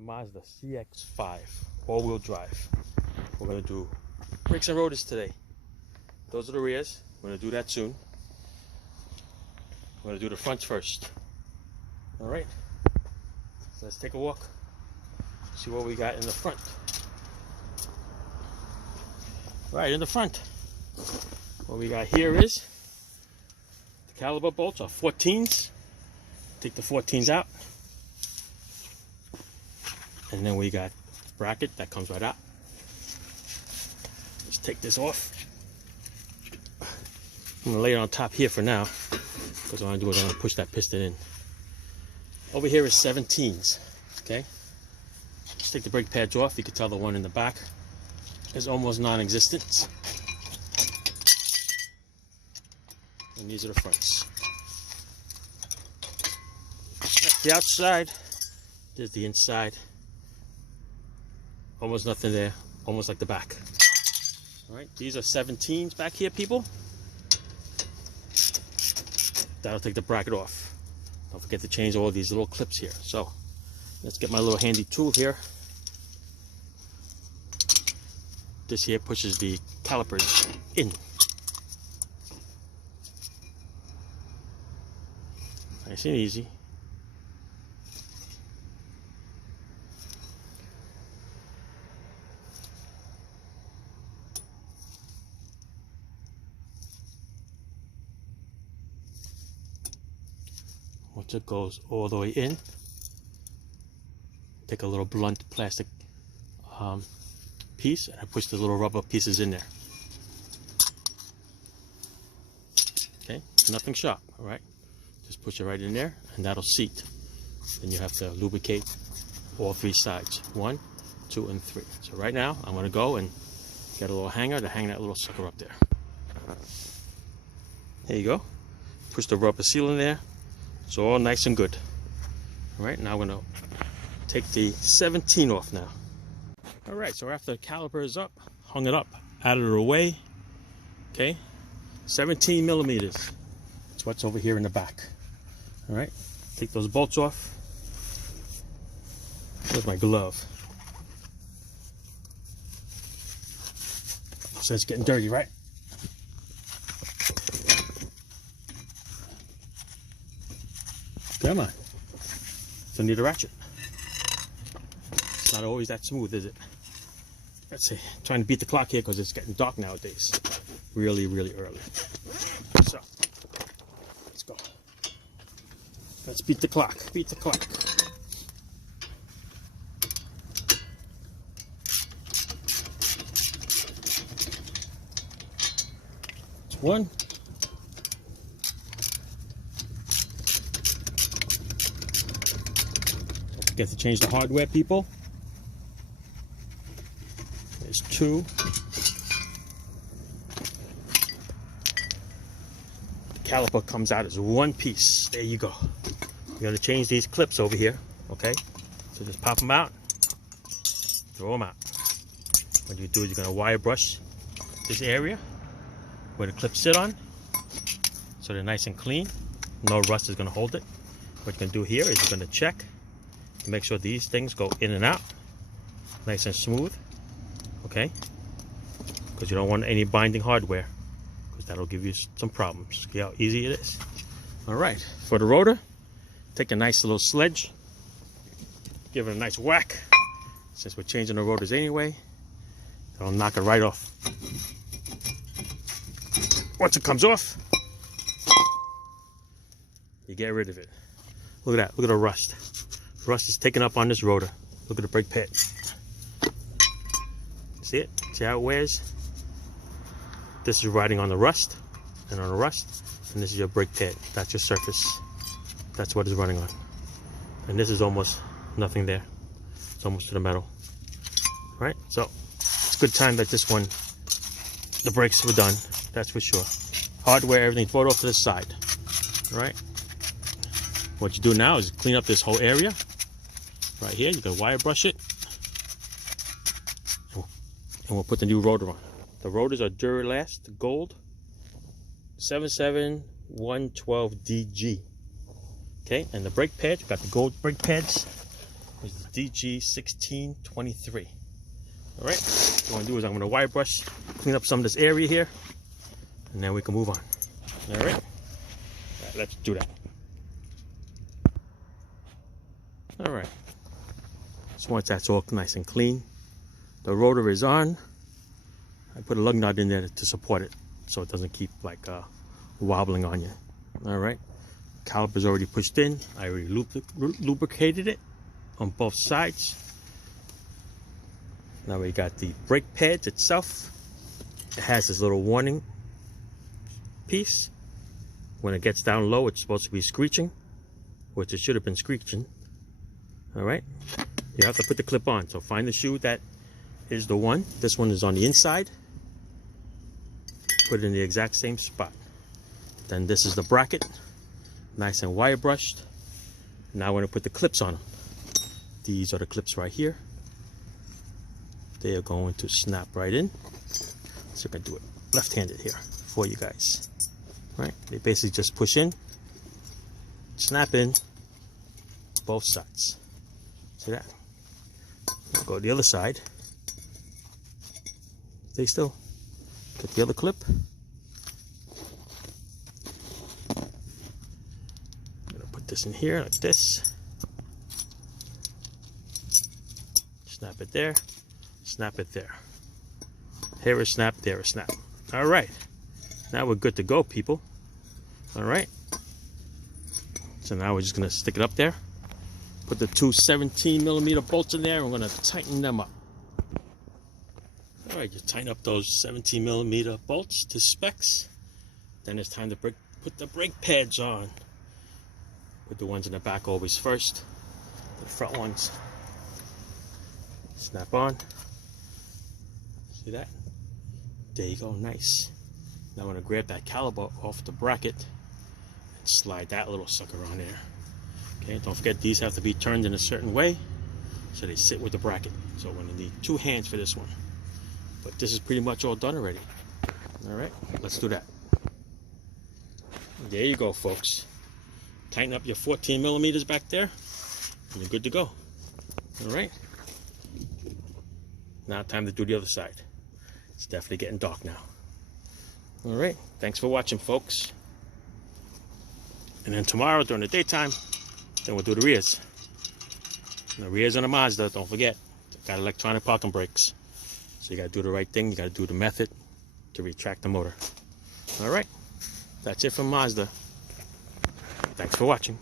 a Mazda CX5 all-wheel drive. We're going to do brakes and rotors today. Those are the rears. We're going to do that soon. We're going to do the fronts first. Alright, so let's take a walk, see what we got in the front. Right, in the front, what we got here is the caliper bolts are 14s. Take the 14s out. And then we got the bracket that comes right out. Let's take this off. I'm gonna lay it on top here for now, because what I'm gonna do is I'm gonna push that piston in. Over here is 17s, okay? Let's take the brake pads off. You can tell the one in the back is almost non-existent. And these are the fronts. That's the outside. There's the inside. Almost nothing there, almost like the back. All right, these are 17s back here, people. That'll take the bracket off. Don't forget to change all these little clips here. So let's get my little handy tool here. This here pushes the calipers in. Nice and easy. Once it goes all the way in, take a little blunt plastic piece and I push the little rubber pieces in there. Okay, nothing sharp, all right? Just push it right in there and that'll seat. Then you have to lubricate all three sides, 1, 2, and 3. So right now, I'm gonna go and get a little hanger to hang that little sucker up there. There you go. Push the rubber seal in there. It's all nice and good. All right, now I'm gonna take the 17 off now. All right, so after the caliper is up, hung it up, out of the way, okay? 17 millimeters. That's what's over here in the back. All right, take those bolts off. There's my glove. So it's getting dirty, right? Come on. So need a ratchet. It's not always that smooth, is it? Let's see. I'm trying to beat the clock here because it's getting dark nowadays. Really, really early. So, let's go. Let's beat the clock. Beat the clock. It's 1. Get to change the hardware, people. There's 2. The caliper comes out as 1 piece. There you go. You're going to change these clips over here, okay? So just pop them out, throw them out. What you do is you're going to wire brush this area where the clips sit on, so they're nice and clean. No rust is going to hold it. What you're going to do here is you're going to check. Make sure these things go in and out nice and smooth, okay? Because you don't want any binding hardware, because that'll give you some problems. See how easy it is? All right, for the rotor, take a nice little sledge, give it a nice whack. Since we're changing the rotors anyway, that'll knock it right off. Once it comes off, you get rid of it. Look at that, look at the rust. Rust is taken up on this rotor. Look at the brake pad. See it? See how it wears? This is riding on the rust and on the rust. And this is your brake pad. That's your surface. That's what it's running on. And this is almost nothing there. It's almost to the metal. Right? So it's a good time that this one, the brakes were done. That's for sure. Hardware, everything's brought off to the side. Right? What you do now is clean up this whole area. Right here, you can wire brush it. And we'll put the new rotor on. The rotors are Duralast Gold 77112DG. Okay, and the brake pads, we've got the gold brake pads. is the DG1623. All right, what I'm gonna do is I'm gonna wire brush, clean up some of this area here, and then we can move on. All right, let's do that. All right, so once that's all nice and clean, the rotor is on. I put a lug nut in there to support it so it doesn't keep like wobbling on you. All right, caliper's already pushed in. I already lubricated it on both sides. Now we got the brake pads itself. It has this little warning piece. When it gets down low, it's supposed to be screeching, which it should have been screeching. All right, you have to put the clip on. So find the shoe that is the one. This one is on the inside. Put it in the exact same spot. Then this is the bracket, nice and wire brushed. Now I'm going to put the clips on them. These are the clips right here. They are going to snap right in. So I can do it left-handed here for you guys. Right? They basically just push in, snap in, both sides. See that? I'll go to the other side. Stay still. Get the other clip. I'm gonna put this in here like this. Snap it there. Snap it there. Here a snap, there a snap. All right. Now we're good to go, people. All right. So now we're just gonna stick it up there. Put the two 17mm bolts in there. We're gonna tighten them up. All right, just tighten up those 17mm bolts to specs. Then it's time to put the brake pads on. Put the ones in the back always first. The front ones. Snap on. See that? There you go, nice. Now I'm gonna grab that caliper off the bracket and slide that little sucker on there. Okay, don't forget these have to be turned in a certain way so they sit with the bracket. So we're gonna need 2 hands for this one. But this is pretty much all done already. All right, let's do that. There you go, folks. Tighten up your 14mm back there, and you're good to go. All right. Now time to do the other side. It's definitely getting dark now. All right, thanks for watching, folks. And then tomorrow during the daytime, then we'll do the rears. And the rears on the Mazda, don't forget, got electronic parking brakes. So you gotta do the right thing, you gotta do the method to retract the motor. All right, that's it from Mazda. Thanks for watching.